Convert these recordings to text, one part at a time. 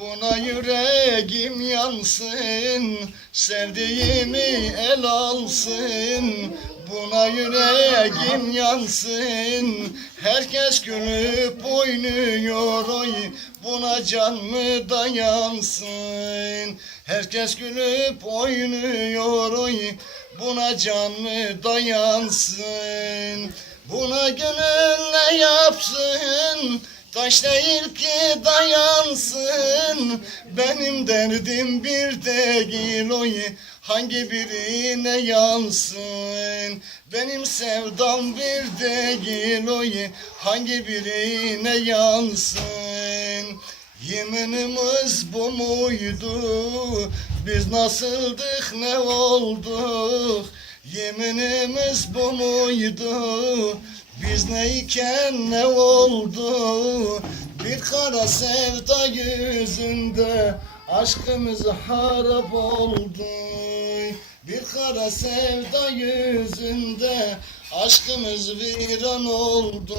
Buna yüreğim yansın Sevdiğimi el alsın. Buna yüreğim yansın Herkes gülüp oynuyor oy. Buna can mı dayansın? Herkes gülüp oynuyor oy. Buna can mı dayansın? Buna gönül ne yapsın? Taş değil ki dayansın Benim derdim bir değil oy Hangi birine yansın? Benim sevdam bir değil oy Hangi birine yansın? Yeminimiz bu muydu? Biz nasıldık ne olduk? Yeminimiz bu muydu? Biz neyken ne oldu kara sevda yüzünde Aşkımız harap oldu. Bir kara sevda yüzünde Aşkımız viran oldu.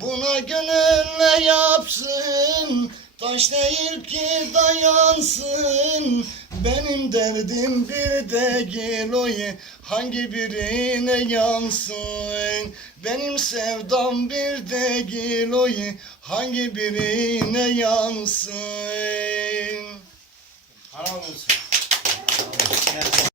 Buna gönül ne yapsın? Taş değil ki dayansın benim derdim bir de giloyu hangi birine yansın? Benim sevdam bir de giloyu hangi birine yansın? Helal.